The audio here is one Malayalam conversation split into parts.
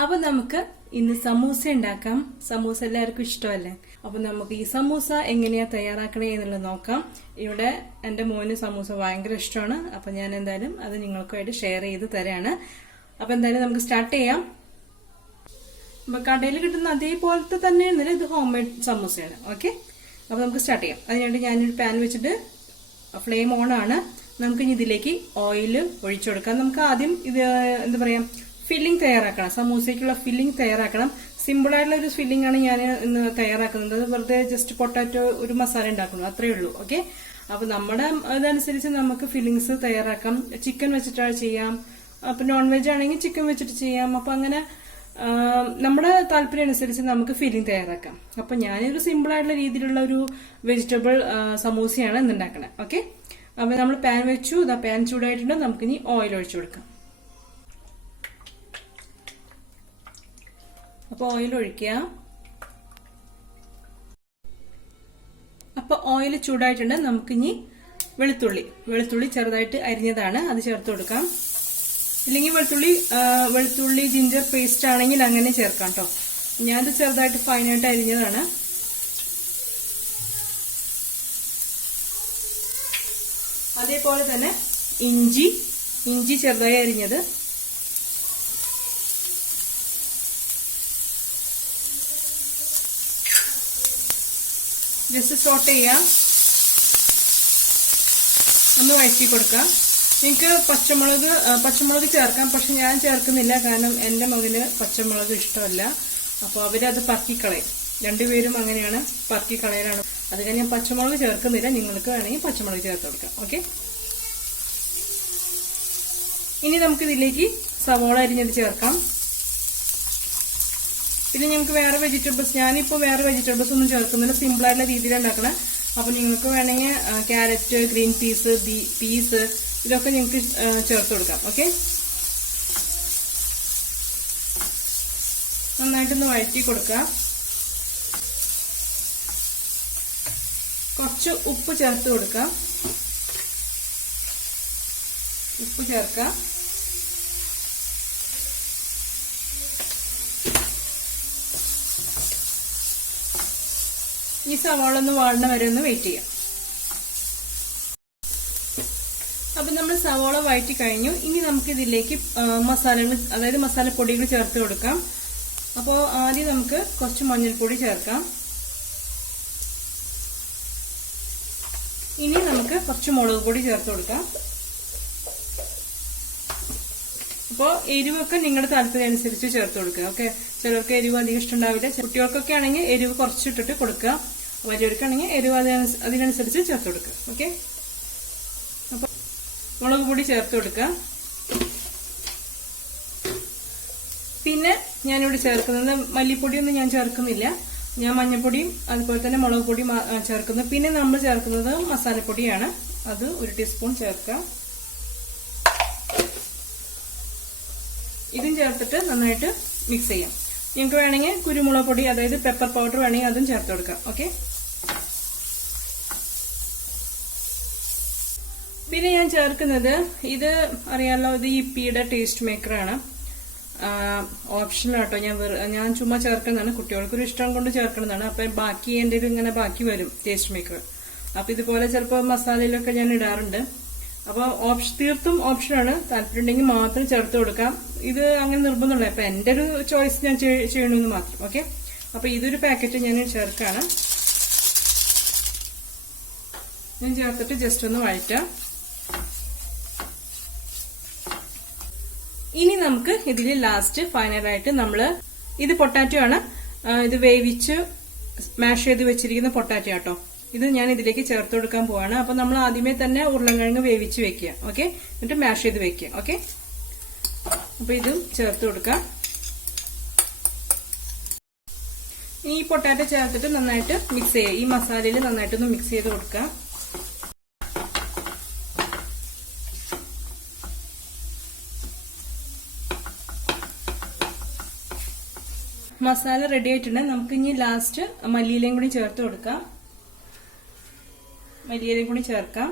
അപ്പൊ നമുക്ക് ഇന്ന് സമൂസ ഉണ്ടാക്കാം. സമൂസ എല്ലാവർക്കും ഇഷ്ടമല്ലേ? അപ്പൊ നമുക്ക് ഈ സമൂസ എങ്ങനെയാ തയ്യാറാക്കണേ എന്നുള്ളത് നോക്കാം. ഇവിടെ എന്റെ മോന് സമൂസ ഭയങ്കര ഇഷ്ടമാണ്. അപ്പൊ ഞാൻ എന്തായാലും അത് നിങ്ങൾക്കുമായിട്ട് ഷെയർ ചെയ്ത് തരാണ്. അപ്പൊ എന്തായാലും നമുക്ക് സ്റ്റാർട്ട് ചെയ്യാം. അപ്പൊ കടയിൽ കിട്ടുന്ന അതേപോലത്തെ തന്നെയായിരുന്നില്ല, ഇത് ഹോം മെയ്ഡ് സമൂസയാണ്. ഓക്കെ, അപ്പൊ നമുക്ക് സ്റ്റാർട്ട് ചെയ്യാം. അതിനായിട്ട് ഞാനൊരു പാൻ വെച്ചിട്ട് ഫ്ലെയിം ഓൺ ആണ്. നമുക്ക് ഇനി ഇതിലേക്ക് ഓയിൽ ഒഴിച്ചു കൊടുക്കാം. നമുക്ക് ആദ്യം ഇത് എന്താ പറയാ, ഫില്ലിംഗ് തയ്യാറാക്കണം. സമൂസയ്ക്കുള്ള ഫില്ലിംഗ് തയ്യാറാക്കണം. സിമ്പിൾ ആയിട്ടുള്ള ഒരു ഫില്ലിംഗ് ആണ് ഞാൻ ഇന്ന് തയ്യാറാക്കുന്നത്. വെറുതെ ജസ്റ്റ് പൊട്ടാറ്റോ ഒരു മസാല ഉണ്ടാക്കുന്നു, അത്രേ ഉള്ളൂ. ഓക്കെ, അപ്പൊ നമ്മുടെ ഇതനുസരിച്ച് നമുക്ക് ഫില്ലിങ്സ് തയ്യാറാക്കാം. ചിക്കൻ വെച്ചിട്ടാണ് ചെയ്യാം, അപ്പൊ നോൺ വെജ് ആണെങ്കിൽ ചിക്കൻ വെച്ചിട്ട് ചെയ്യാം. അപ്പൊ അങ്ങനെ നമ്മുടെ താല്പര്യം അനുസരിച്ച് നമുക്ക് ഫില്ലിംഗ് തയ്യാറാക്കാം. അപ്പൊ ഞാനൊരു സിമ്പിൾ ആയിട്ടുള്ള രീതിയിലുള്ള ഒരു വെജിറ്റബിൾ സമൂസയാണ് ഇന്ന് ഉണ്ടാക്കണത്. ഓക്കെ, അപ്പൊ നമ്മൾ പാൻ വെച്ചു. പാൻ ചൂടായിട്ടുണ്ട്. നമുക്കിനി ഓയിൽ ഒഴിച്ചു കൊടുക്കാം. അപ്പൊ ഓയിൽ ഒഴിക്കുക. അപ്പൊ ഓയിൽ ചൂടായിട്ടുണ്ട്. നമുക്കിനി വെളുത്തുള്ളി ചെറുതായിട്ട് അരിഞ്ഞതാണ്, അത് ചേർത്ത് കൊടുക്കാം. ഇല്ലെങ്കിൽ വെളുത്തുള്ളി ജിഞ്ചർ പേസ്റ്റ് ആണെങ്കിൽ അങ്ങനെ ചേർക്കാം കേട്ടോ. ഞാനത് ചെറുതായിട്ട് ഫൈനായിട്ട് അരിഞ്ഞതാണ്. അതേപോലെ തന്നെ ഇഞ്ചി ചെറുതായി അരിഞ്ഞത്, ജസ്റ്റ് സോട്ട് ചെയ്യാം, ഒന്ന് വഴറ്റി കൊടുക്കാം. എനിക്ക് പച്ചമുളക് ചേർക്കാം, പക്ഷെ ഞാൻ ചേർക്കുന്നില്ല. കാരണം എന്റെ മകന് പച്ചമുളക് ഇഷ്ടമല്ല. അപ്പോൾ അവരത് പറക്കിക്കളയും. രണ്ടുപേരും അങ്ങനെയാണ്, പറക്കിക്കളയലാണ്. അത് കഴിഞ്ഞ് ഞാൻ പച്ചമുളക് ചേർക്കുന്നില്ല. നിങ്ങൾക്ക് വേണമെങ്കിൽ പച്ചമുളക് ചേർത്ത് കൊടുക്കാം. ഓക്കെ, ഇനി നമുക്ക് ഇതിലേക്ക് സവോള അരിഞ്ഞത് ചേർക്കാം. പിന്നെ ഞങ്ങൾക്ക് വേറെ വെജിറ്റബിൾസ്, ഞാനിപ്പോൾ വേറെ വെജിറ്റബിൾസ് ഒന്നും ചേർക്കുന്നില്ല, സിമ്പിൾ ആയിട്ടുള്ള രീതിയിൽ ഉണ്ടാക്കണം. അപ്പൊ നിങ്ങൾക്ക് വേണമെങ്കിൽ ക്യാരറ്റ്, ഗ്രീൻ പീസ് ഇതൊക്കെ നിങ്ങൾക്ക് ചേർത്ത് കൊടുക്കാം. ഓക്കെ, നന്നായിട്ടൊന്ന് വഴറ്റി കൊടുക്കാം. കുറച്ച് ഉപ്പ് ചേർത്ത് കൊടുക്കാം. ഉപ്പ് ചേർക്കാം. ഈ സവാള ഒന്ന് വാടുന്ന വരെ ഒന്ന് വെയിറ്റ് ചെയ്യാം. അപ്പൊ നമ്മൾ സവാള വഴറ്റി കഴിഞ്ഞു. ഇനി നമുക്ക് ഇതിലേക്ക് മസാലകൾ, അതായത് മസാലപ്പൊടികൾ ചേർത്ത് കൊടുക്കാം. അപ്പോൾ ആദ്യം നമുക്ക് കുറച്ച് മഞ്ഞൾപ്പൊടി ചേർക്കാം. ഇനി നമുക്ക് കുറച്ച് മുളക് പൊടി ചേർത്ത് കൊടുക്കാം. അപ്പോൾ എരിവൊക്കെ നിങ്ങളുടെ താല്പര്യം അനുസരിച്ച് ചേർത്ത് കൊടുക്കുക. ഓക്കെ, ചിലർക്ക് എരിവ് അധികം ഇഷ്ടമുണ്ടാവില്ല. കുട്ടികൾക്കൊക്കെ ആണെങ്കിൽ എരിവ് കുറച്ചിട്ടിട്ട് കൊടുക്കുക. വലിയവർക്കാണെങ്കിൽ എരിവ് അതിനനുസരിച്ച് ചേർത്ത് കൊടുക്കുക. ഓക്കെ, അപ്പൊ മുളക് പൊടി ചേർത്ത് കൊടുക്കുക. പിന്നെ ഞാനിവിടെ ചേർക്കുന്നത് മല്ലിപ്പൊടിയൊന്നും ഞാൻ ചേർക്കുന്നില്ല. ഞാൻ മഞ്ഞൾപ്പൊടിയും അതുപോലെ തന്നെ മുളക് പൊടിയും ചേർക്കുന്നു. പിന്നെ നമ്മൾ ചേർക്കുന്നത് മസാലപ്പൊടിയാണ്, അത് 1 ടീസ്പൂൺ ചേർക്കാം. ഇതും ചേർത്തിട്ട് നന്നായിട്ട് മിക്സ് ചെയ്യാം. നിങ്ങൾക്ക് വേണമെങ്കിൽ കുരുമുളക് പൊടി, അതായത് പെപ്പർ പൗഡർ വേണമെങ്കിൽ അതും ചേർത്ത് കൊടുക്കാം. ഓക്കെ, പിന്നെ ഞാൻ ചേർക്കുന്നത്, ഇത് അറിയാലോ, ഇത് ഇപ്പിയുടെ ടേസ്റ്റ് മേക്കറാണ്. ഓപ്ഷണൽ കേട്ടോ, ഞാൻ ചുമ്മാ ചേർക്കുന്നതാണ്. കുട്ടികൾക്കൊരു ഇഷ്ടം കൊണ്ട് ചേർക്കുന്നതാണ്. അപ്പൊ ബാക്കി എന്റെ ഇങ്ങനെ ബാക്കി വരും ടേസ്റ്റ് മേക്കർ. അപ്പൊ ഇതുപോലെ ചിലപ്പോൾ മസാലയിലൊക്കെ ഞാൻ ഇടാറുണ്ട്. അപ്പൊ തീർത്തും ഓപ്ഷനാണ്. താല്പര്യം ഉണ്ടെങ്കിൽ മാത്രം ചേർത്ത് കൊടുക്കാം. ഇത് അങ്ങനെ നിർബന്ധമുള്ള, അപ്പൊ എന്റെ ഒരു ചോയ്സ് ഞാൻ ചെയ്യണമെന്ന് മാത്രം. ഓക്കെ, അപ്പൊ ഇതൊരു പാക്കറ്റ് ഞാൻ ചേർക്കാണ്. ഞാൻ ചേർത്തിട്ട് ജസ്റ്റ് ഒന്ന് വഴറ്റാം. ഇനി നമുക്ക് ഇതിൽ ലാസ്റ്റ് ഫൈനലായിട്ട് ഇത് പൊട്ടാറ്റോ ആണ്. ഇത് വേവിച്ച് മാഷ് ചെയ്ത് വെച്ചിരിക്കുന്ന പൊട്ടാറ്റോ ആട്ടോ. ഇത് ഞാൻ ഇതിലേക്ക് ചേർത്ത് കൊടുക്കാൻ പോവാണ്. അപ്പൊ നമ്മൾ ആദ്യമേ തന്നെ ഉരുളൻകിഴങ്ങ് വേവിച്ച് വെക്കുക. ഓക്കെ, എന്നിട്ട് മാഷ് ചെയ്ത് വെക്കുക. ഓക്കെ, അപ്പൊ ഇതും ചേർത്ത് കൊടുക്കാം. ഈ പൊട്ടാറ്റോ ചേർത്തിട്ട് നന്നായിട്ട് മിക്സ് ചെയ്യുക. ഈ മസാലയിൽ നന്നായിട്ടൊന്ന് മിക്സ് ചെയ്ത് കൊടുക്കുക. മസാല റെഡി ആയിട്ടുണ്ട്. നമുക്ക് ഇനി ലാസ്റ്റ് മല്ലിയിലയും കൂടി ചേർത്ത് കൊടുക്കാം. മല്ലിയിലയും കൂടി ചേർക്കാം.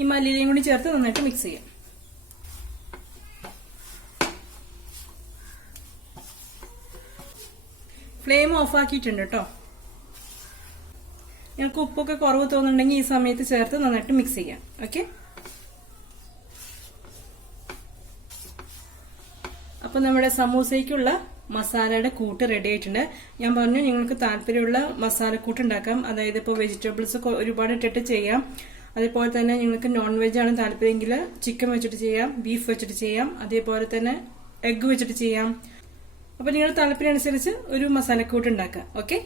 ഈ മല്ലിയിലയും കൂടി ചേർത്ത് നന്നായിട്ട് മിക്സ് ചെയ്യാം. ഫ്ലെയിം ഓഫ് ആക്കിയിട്ടുണ്ട് കേട്ടോ. നിങ്ങൾക്ക് ഉപ്പൊക്കെ കുറവ് തോന്നുന്നുണ്ടെങ്കിൽ ഈ സമയത്ത് ചേർത്ത് നന്നായിട്ട് മിക്സ് ചെയ്യാം. ഓക്കെ, അപ്പൊ നമ്മുടെ സമൂസയ്ക്കുള്ള മസാലയുടെ കൂട്ട് റെഡി ആയിട്ടുണ്ട്. ഞാൻ പറഞ്ഞു നിങ്ങൾക്ക് താല്പര്യമുള്ള മസാലക്കൂട്ട് ഉണ്ടാക്കാം. അതായത് ഇപ്പോൾ വെജിറ്റബിൾസ് ഒക്കെ ഒരുപാട് ഇട്ടിട്ട് ചെയ്യാം. അതേപോലെ തന്നെ നിങ്ങൾക്ക് നോൺ വെജ് ആണ് താല്പര്യമെങ്കിൽ ചിക്കൻ വെച്ചിട്ട് ചെയ്യാം, ബീഫ് വെച്ചിട്ട് ചെയ്യാം, അതേപോലെ തന്നെ എഗ്ഗ് വെച്ചിട്ട് ചെയ്യാം. അപ്പൊ നിങ്ങളുടെ താല്പര്യം അനുസരിച്ച് ഒരു മസാലക്കൂട്ട് ഉണ്ടാക്കാം. ഓക്കെ,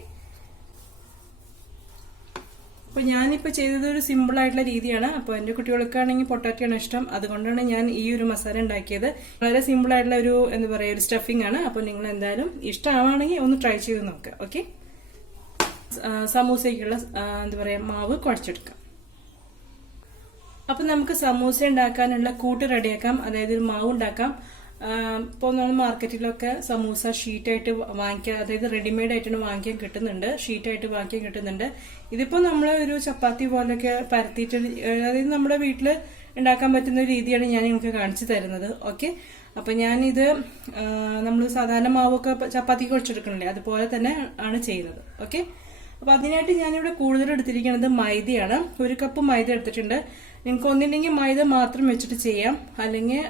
അപ്പൊ ഞാനിപ്പോ ചെയ്തത് ഒരു സിമ്പിൾ ആയിട്ടുള്ള രീതിയാണ്. അപ്പൊ എന്റെ കുട്ടികൾക്കാണെങ്കിൽ പൊട്ടാറ്റോ ആണ് ഇഷ്ടം, അതുകൊണ്ടാണ് ഞാൻ ഈ ഒരു മസാല ഉണ്ടാക്കിയത്. വളരെ സിമ്പിൾ ആയിട്ടുള്ള ഒരു എന്താ പറയുക ഒരു സ്റ്റഫിംഗ് ആണ്. അപ്പൊ നിങ്ങൾ എന്തായാലും ഇഷ്ടമാണെങ്കിൽ ഒന്ന് ട്രൈ ചെയ്ത് നോക്കുക. ഓക്കെ, സമൂസയ്ക്കുള്ള എന്താ പറയാ മാവ് കുഴച്ചെടുക്കാം. അപ്പൊ നമുക്ക് സമൂസ ഉണ്ടാക്കാനുള്ള കൂട്ട് റെഡിയാക്കാം. അതായത് ഒരു മാവ് ഉണ്ടാക്കാം. ഇപ്പോൾ നമ്മൾ മാർക്കറ്റിലൊക്കെ സമൂസ ഷീറ്റായിട്ട് വാങ്ങിക്കാൻ, അതായത് റെഡിമെയ്ഡ് ആയിട്ടാണ് വാങ്ങിക്കാൻ കിട്ടുന്നുണ്ട്, ഷീറ്റായിട്ട് വാങ്ങിക്കാൻ കിട്ടുന്നുണ്ട്. ഇതിപ്പോൾ നമ്മൾ ഒരു ചപ്പാത്തി പോലെയൊക്കെ പരത്തിയിട്ട്, അതായത് നമ്മുടെ വീട്ടിൽ ഉണ്ടാക്കാൻ പറ്റുന്ന ഒരു രീതിയാണ് ഞാൻ നിങ്ങൾക്ക് കാണിച്ചു തരുന്നത്. ഓക്കെ, അപ്പൊ ഞാനിത് നമ്മൾ സാധാരണ മാവൊക്കെ ചപ്പാത്തിക്ക് കുഴച്ചെടുക്കണില്ലേ, അതുപോലെ തന്നെ ആണ് ചെയ്യുന്നത്. ഓക്കെ, അപ്പൊ അതിനായിട്ട് ഞാനിവിടെ കൂടുതൽ എടുത്തിരിക്കുന്നത് മൈദയാണ്. 1 കപ്പ് മൈദ എടുത്തിട്ടുണ്ട്. നിങ്ങൾക്ക് ഒന്നില്ലെങ്കിൽ മൈദ മാത്രം വെച്ചിട്ട് ചെയ്യാം, അല്ലെങ്കിൽ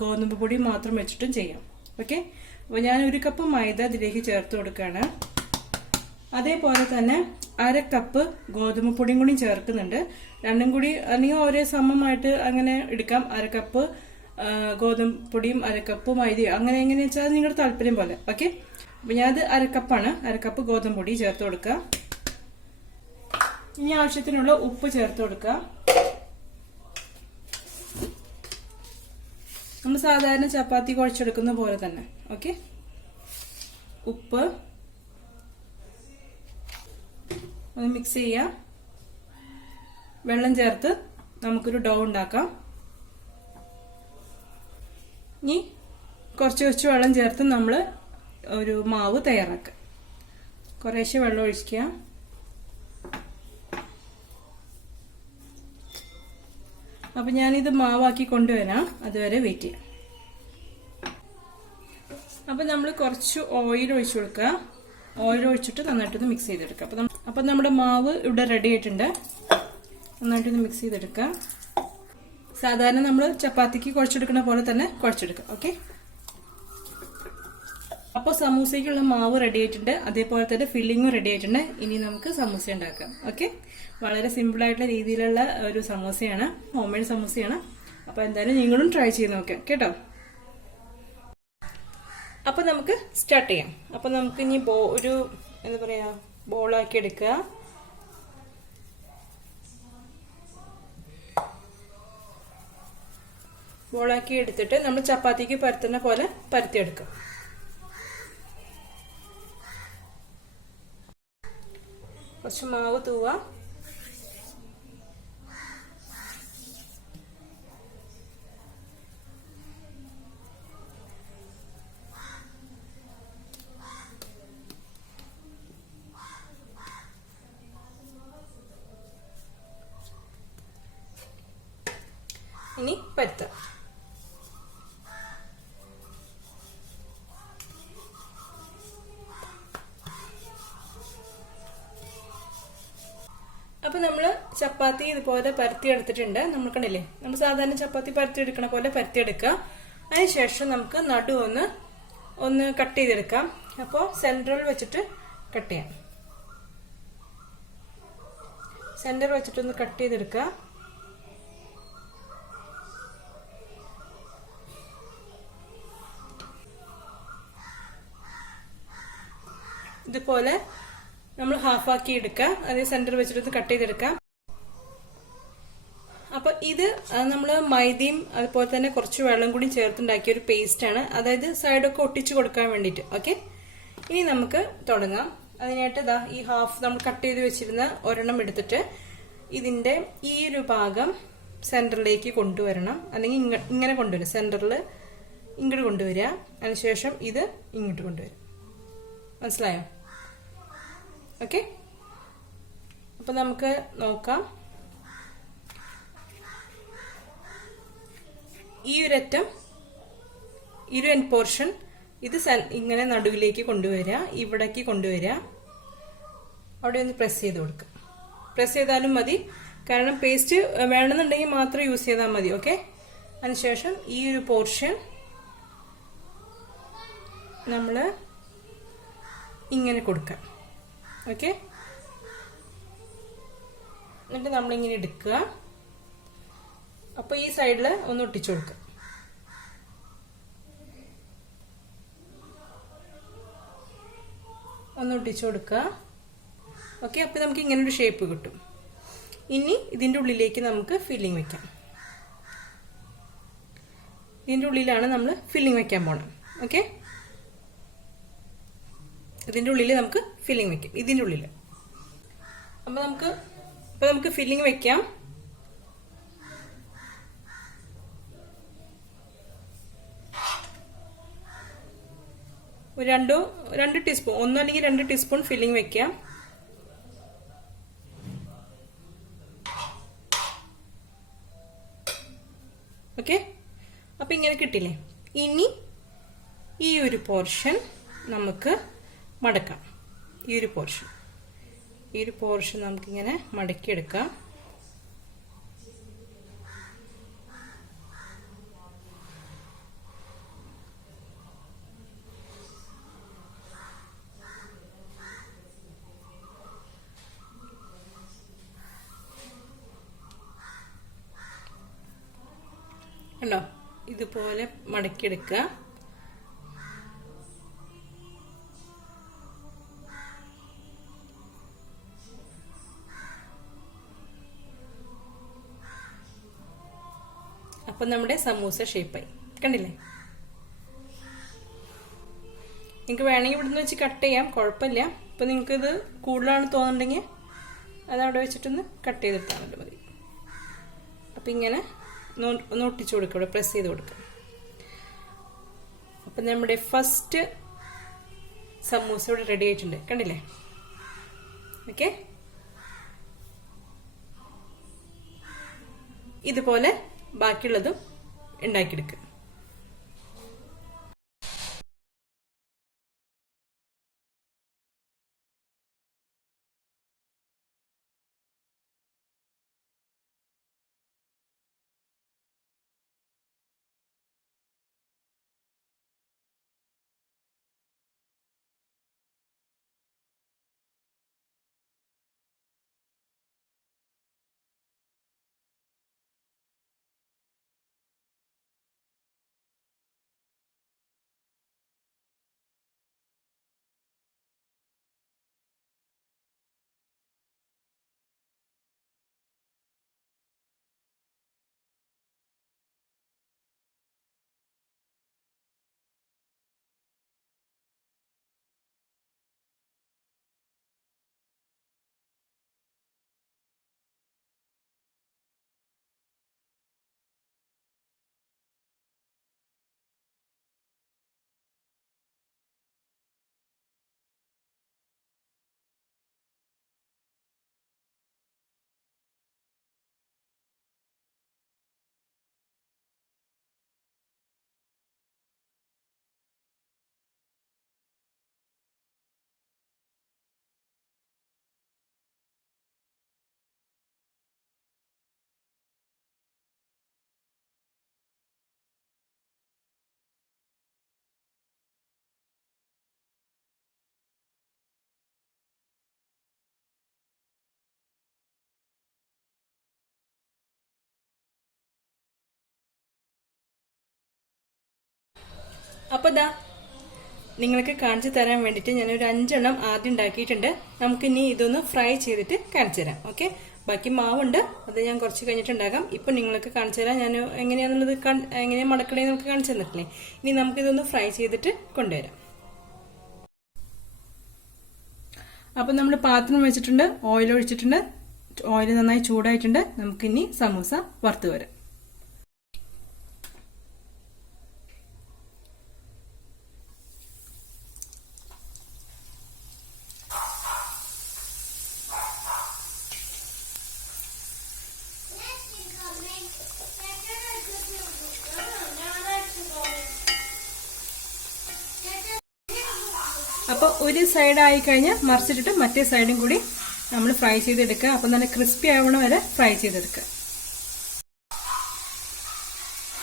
ഗോതമ്പ് പൊടി മാത്രം വെച്ചിട്ടും ചെയ്യാം. ഓക്കെ, അപ്പൊ ഞാൻ 1 കപ്പ് മൈദ ഇതിലേക്ക് ചേർത്ത് കൊടുക്കുകയാണ്. അതേപോലെ തന്നെ 1/2 കപ്പ് ഗോതമ്പ് പൊടിയും കൂടി ചേർക്കുന്നുണ്ട്. രണ്ടും കൂടി അല്ലെങ്കിൽ ഒരേ സമമായിട്ട് അങ്ങനെ എടുക്കാം. 1/2 കപ്പ് ഗോതമ്പ് പൊടിയും 1/2 കപ്പ് മൈദയും, അങ്ങനെ എങ്ങനെയാ വെച്ചാൽ നിങ്ങളുടെ താല്പര്യം പോലെ. ഓക്കെ, അപ്പൊ ഞാനത് 1/2 കപ്പാണ്. 1/2 കപ്പ് ഗോതമ്പ് പൊടി ചേർത്ത് കൊടുക്കുക. ഇനി ആവശ്യത്തിനുള്ള ഉപ്പ് ചേർത്ത് കൊടുക്കുക. നമ്മൾ സാധാരണ ചപ്പാത്തി കുഴച്ചെടുക്കുന്ന പോലെ തന്നെ. ഓക്കെ, ഉപ്പ് ഒന്ന് മിക്സ് ചെയ്യാം. വെള്ളം ചേർത്ത് നമുക്കൊരു ഡോ ഉണ്ടാക്കാം. ഇനി കുറച്ച് വെള്ളം ചേർത്ത് നമ്മൾ ഒരു മാവ് തയ്യാറാക്കാം. കുറേശ്ശെ വെള്ളം ഒഴിക്കുക. അപ്പൊ ഞാനിത് മാവാക്കി കൊണ്ടുവരാം, അതുവരെ വെയിറ്റ് ചെയ്യാം. അപ്പൊ നമ്മൾ കുറച്ച് ഓയിൽ ഒഴിച്ചു കൊടുക്കുക. ഓയിൽ ഒഴിച്ചിട്ട് നന്നായിട്ടൊന്ന് മിക്സ് ചെയ്തെടുക്കുക. അപ്പൊ നമ്മുടെ മാവ് ഇവിടെ റെഡി ആയിട്ടുണ്ട്. നന്നായിട്ടൊന്ന് മിക്സ് ചെയ്തെടുക്കുക. സാധാരണ നമ്മൾ ചപ്പാത്തിക്ക് കുഴച്ചെടുക്കുന്ന പോലെ തന്നെ കുഴച്ചെടുക്കുക. ഓക്കെ, അപ്പോൾ സമൂസയ്ക്കുള്ള മാവ് റെഡി ആയിട്ടുണ്ട്. അതേപോലെ തന്നെ ഫില്ലിങ്ങും റെഡി ആയിട്ടുണ്ട്. ഇനി നമുക്ക് സമൂസ ഉണ്ടാക്കാം. ഓക്കെ, വളരെ സിമ്പിൾ ആയിട്ടുള്ള രീതിയിലുള്ള ഒരു സമൂസയാണ്, ഹോം മെയ്ഡ് സമൂസയാണ്. അപ്പൊ എന്തായാലും നിങ്ങളും ട്രൈ ചെയ്ത് നോക്കാം കേട്ടോ. അപ്പൊ നമുക്ക് സ്റ്റാർട്ട് ചെയ്യാം. അപ്പൊ നമുക്ക് ഇനി ഒരു എന്താ പറയാ ബോളാക്കി എടുക്കുക. ബോളാക്കി എടുത്തിട്ട് നമ്മൾ ചപ്പാത്തിക്ക് പരത്തുന്ന പോലെ പരത്തിയെടുക്കുക. കുറച്ച് മാവ് തൂവാ. ഇനി പരത്താം. അപ്പൊ നമ്മള് ചപ്പാത്തി ഇതുപോലെ പരത്തി എടുത്തിട്ടുണ്ട്. നമ്മൾ കണ്ടില്ലേ, നമ്മൾ സാധാരണ ചപ്പാത്തി പരത്തി എടുക്കണ പോലെ പരത്തി എടുക്കാം. അതിനുശേഷം നമുക്ക് നടു ഒന്ന് കട്ട് ചെയ്തെടുക്കാം. അപ്പോൾ സെന്ററിൽ വെച്ചിട്ട് കട്ട് ചെയ്യാം. സെന്റർ വെച്ചിട്ടൊന്ന് കട്ട് ചെയ്തെടുക്കുക. ഇതുപോലെ നമ്മൾ ഹാഫാക്കി എടുക്കുക. അതേ സെന്റർ വെച്ചിട്ട് കട്ട് ചെയ്തെടുക്കാം. അപ്പൊ ഇത് നമ്മൾ മൈദയും അതുപോലെ തന്നെ കുറച്ച് വെള്ളം കൂടി ചേർത്തുണ്ടാക്കിയ ഒരു പേസ്റ്റ് ആണ്. അതായത് സൈഡൊക്കെ ഒട്ടിച്ചു കൊടുക്കാൻ വേണ്ടിയിട്ട്. ഓക്കെ, ഇനി നമുക്ക് തുടങ്ങാം. അതിനായിട്ട് ഇതാ ഈ ഹാഫ് നമ്മൾ കട്ട് ചെയ്ത് വെച്ചിരുന്ന ഒരെണ്ണം എടുത്തിട്ട് ഇതിന്റെ ഈ ഒരു ഭാഗം സെന്ററിലേക്ക് കൊണ്ടുവരണം. അല്ലെങ്കിൽ ഇങ്ങനെ കൊണ്ടുവരും. സെന്ററിൽ ഇങ്ങോട്ട് കൊണ്ടുവരിക. അതിനുശേഷം ഇത് ഇങ്ങോട്ട് കൊണ്ടുവരും. മനസ്സിലായോ? ഓക്കെ, അപ്പൊ നമുക്ക് നോക്കാം. ഈ ഒരു അറ്റം, ഈ ഒരു എൻഡ് പോർഷൻ ഇത് ഇങ്ങനെ നടുവിലേക്ക് കൊണ്ടുവരിക, ഇവിടേക്ക് കൊണ്ടുവരിക, അവിടെ ഒന്ന് പ്രസ് ചെയ്ത് കൊടുക്കുക. പ്രസ് ചെയ്താലും മതി, കാരണം പേസ്റ്റ് വേണമെന്നുണ്ടെങ്കിൽ മാത്രം യൂസ് ചെയ്താൽ മതി. ഓക്കെ, അതിനുശേഷം ഈ ഒരു പോർഷൻ നമ്മൾ ഇങ്ങനെ കൊടുക്കാം. ഓക്കെ, എന്നിട്ട് നമ്മളിങ്ങനെ എടുക്കുക. അപ്പോൾ ഈ സൈഡിൽ ഒന്ന് ഒട്ടിച്ചു കൊടുക്കുക. ഒന്ന് ഒട്ടിച്ചു കൊടുക്കുക. ഓക്കെ, അപ്പോൾ നമുക്ക് ഇങ്ങനെ ഒരു ഷേപ്പ് കിട്ടും. ഇനി ഇതിൻ്റെ ഉള്ളിലേക്ക് നമുക്ക് ഫില്ലിംഗ് വെക്കാം. ഇതിൻ്റെ ഉള്ളിലാണ് നമ്മൾ ഫില്ലിംഗ് വെക്കാൻ പോണം. ഓക്കെ, ഇതിൻ്റെ ഉള്ളിൽ നമുക്ക് ഫില്ലിംഗ് വെക്കാം. ഇതിൻ്റെ ഉള്ളിൽ അപ്പോൾ നമുക്ക് ഫില്ലിംഗ് വെക്കാം. രണ്ട് ടീസ്പൂൺ, 1 അല്ലെങ്കിൽ 2 ടീസ്പൂൺ ഫില്ലിംഗ് വെക്കാം. ഓക്കെ, അപ്പൊ ഇങ്ങനെ കിട്ടില്ലേ. ഇനി ഈ ഒരു പോർഷൻ നമുക്ക് മടക്കാം. ഈ ഒരു പോർഷൻ നമുക്കിങ്ങനെ മടക്കിയെടുക്കാം. കണ്ടോ, ഇതുപോലെ മടക്കിയെടുക്കുക. അപ്പം നമ്മുടെ സമൂസ ഷേപ്പായി. കണ്ടില്ലേ? നിങ്ങൾക്ക് വേണമെങ്കിൽ ഇവിടുന്ന് വെച്ച് കട്ട് ചെയ്യാം, കുഴപ്പമില്ല. ഇപ്പം നിങ്ങൾക്ക് ഇത് കൂടുതലാണ് തോന്നുന്നുണ്ടെങ്കിൽ അതവിടെ വെച്ചിട്ടൊന്ന് കട്ട് ചെയ്തെടുത്താൽ മതി. അപ്പം ഇങ്ങനെ ഒന്ന് ഒട്ടിച്ചു കൊടുക്കുക, ഇവിടെ പ്രസ് ചെയ്ത് കൊടുക്കുക. അപ്പം നമ്മുടെ ഫസ്റ്റ് സമൂസ ഇവിടെ റെഡി ആയിട്ടുണ്ട്. കണ്ടില്ലേ? ഓക്കെ, ഇതുപോലെ ബാക്കിയുള്ളതും ഉണ്ടാക്കിയെടുക്കുക. അപ്പോൾ ഇതാ നിങ്ങൾക്ക് കാണിച്ചു തരാൻ വേണ്ടിയിട്ട് ഞാനൊരു 5 എണ്ണം ആദ്യം ഉണ്ടാക്കിയിട്ടുണ്ട്. നമുക്കിനി ഇതൊന്ന് ഫ്രൈ ചെയ്തിട്ട് കാണിച്ചു തരാം. ഓക്കെ, ബാക്കി മാവുണ്ട്, അത് ഞാൻ കുറച്ച് കഴിഞ്ഞിട്ട് ഉണ്ടാക്കാം. ഇപ്പം നിങ്ങൾക്ക് കാണിച്ചു തരാം ഞാൻ എങ്ങനെയാണെന്നുള്ളത്. എങ്ങനെയാണ് മടക്കണേ നമുക്ക് കാണിച്ചു തന്നിട്ടില്ലേ. ഇനി നമുക്കിതൊന്ന് ഫ്രൈ ചെയ്തിട്ട് കൊണ്ടുവരാം. അപ്പം നമ്മൾ പാത്രം വെച്ചിട്ടുണ്ട്, ഓയിൽ ഒഴിച്ചിട്ടുണ്ട്, ഓയിൽ നന്നായി ചൂടായിട്ടുണ്ട്. നമുക്കിനി സമൂസ വറുത്ത് വരാം. ഒരു സൈഡ് ആയി കഴിഞ്ഞാൽ മറിച്ചിട്ടിട്ട് മറ്റേ സൈഡും കൂടി നമ്മൾ ഫ്രൈ ചെയ്തെടുക്കുക. അപ്പം നല്ല ക്രിസ്പി ആവണ വരെ ഫ്രൈ ചെയ്തെടുക്കുക.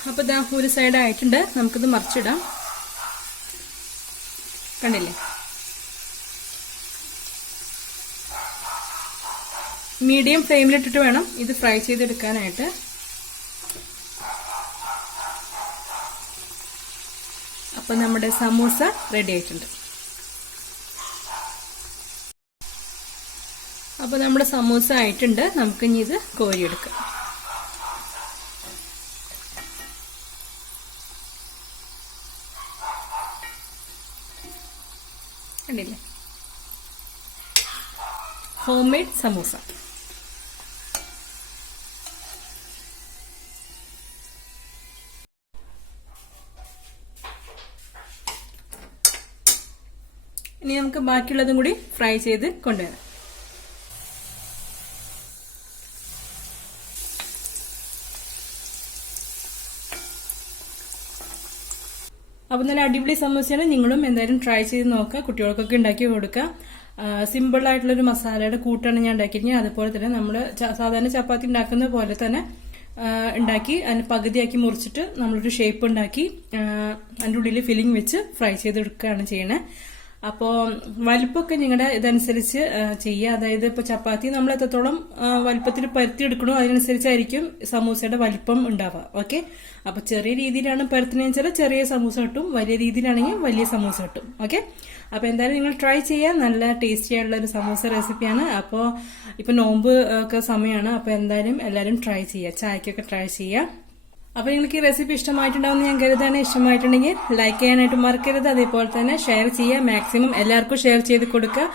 അപ്പോൾ ഇതാ ഒരു സൈഡ് ആയിട്ടുണ്ട്. നമുക്കിത് മറിച്ചിടാം. കണ്ടില്ലേ? മീഡിയം ഫ്ലെയിമിലിട്ടിട്ട് വേണം ഇത് ഫ്രൈ ചെയ്തെടുക്കാനായിട്ട്. അപ്പോൾ നമ്മുടെ സമൂസ റെഡി ആയിട്ടുണ്ട്. അപ്പോൾ നമ്മുടെ സമൂസ ആയിട്ടുണ്ട്. നമുക്ക് ഇനി ഇത് കോരിയെടുക്കാം. കണ്ടില്ലേ? Home made samosa. ഇനി നമുക്ക് ബാക്കിയുള്ളതും കൂടി ഫ്രൈ ചെയ്ത് കൊണ്ടുവരാം. അപ്പം നല്ല അടിപൊളി സമൂസയാണ്. നിങ്ങളും എന്തായാലും ട്രൈ ചെയ്ത് നോക്കുക. കുട്ടികൾക്കൊക്കെ ഉണ്ടാക്കി കൊടുക്കുക. സിമ്പിൾ ആയിട്ടുള്ളൊരു മസാലയുടെ കൂട്ടാണ് ഞാൻ ഉണ്ടാക്കിയിരിക്കുന്നത്. അതുപോലെ തന്നെ നമ്മൾ സാധാരണ ചപ്പാത്തി ഉണ്ടാക്കുന്ന പോലെ തന്നെ ഉണ്ടാക്കി അതിന് പകുതിയാക്കി മുറിച്ചിട്ട് നമ്മളൊരു ഷേപ്പ് ഉണ്ടാക്കി അതിൻ്റെ ഉള്ളിൽ ഫില്ലിംഗ് വെച്ച് ഫ്രൈ ചെയ്തെടുക്കുകയാണ് ചെയ്യണേ. അപ്പോൾ വലിപ്പമൊക്കെ നിങ്ങളുടെ ഇതനുസരിച്ച് ചെയ്യുക. അതായത് ഇപ്പോൾ ചപ്പാത്തി നമ്മൾ എത്രത്തോളം വലിപ്പത്തിൽ പരത്തിയെടുക്കണോ അതിനനുസരിച്ചായിരിക്കും സമൂസയുടെ വലിപ്പം ഉണ്ടാവുക. ഓക്കെ, അപ്പോൾ ചെറിയ രീതിയിലാണ് പരത്തുന്നതെന്ന് വെച്ചാൽ ചെറിയ സമൂസ കിട്ടും, വലിയ രീതിയിലാണെങ്കിൽ വലിയ സമൂസ കിട്ടും. ഓക്കെ, അപ്പോൾ എന്തായാലും നിങ്ങൾ ട്രൈ ചെയ്യുക. നല്ല ടേസ്റ്റി ആയിട്ടുള്ള ഒരു സമൂസ റെസിപ്പിയാണ്. അപ്പോൾ ഇപ്പോൾ നോമ്പ് ഒക്കെ സമയമാണ്. അപ്പോൾ എന്തായാലും എല്ലാവരും ട്രൈ ചെയ്യുക, ചായക്കൊക്കെ ട്രൈ ചെയ്യുക. അപ്പോൾ നിങ്ങൾക്ക് ഈ റെസിപ്പി ഇഷ്ടമായിട്ടുണ്ടാവുമെന്ന് ഞാൻ കരുതാണ്. ഇഷ്ടമായിട്ടുണ്ടെങ്കിൽ ലൈക്ക് ചെയ്യാനായിട്ട് മറക്കരുത്. അതേപോലെ തന്നെ ഷെയർ ചെയ്യുക. മാക്സിമം എല്ലാവർക്കും ഷെയർ ചെയ്ത് കൊടുക്കുക.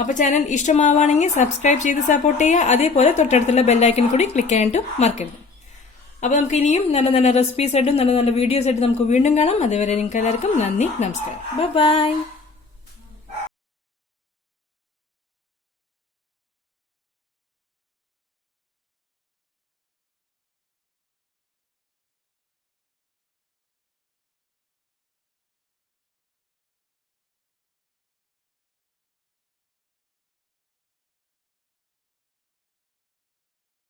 അപ്പോൾ ചാനൽ ഇഷ്ടമാവുകയാണെങ്കിൽ സബ്സ്ക്രൈബ് ചെയ്ത് സപ്പോർട്ട് ചെയ്യുക. അതേപോലെ തൊട്ടടുത്തുള്ള ബെല്ലൈക്കൻ കൂടി ക്ലിക്ക് ചെയ്യാനായിട്ട് മറക്കരുത്. അപ്പോൾ നമുക്ക് ഇനിയും നല്ല നല്ല റെസിപ്പീസ് ആയിട്ടും നല്ല നല്ല വീഡിയോസ് ആയിട്ട് നമുക്ക് വീണ്ടും കാണാം. അതുവരെ നിങ്ങൾക്ക് എല്ലാവർക്കും നന്ദി, നമസ്കാരം, ബൈ.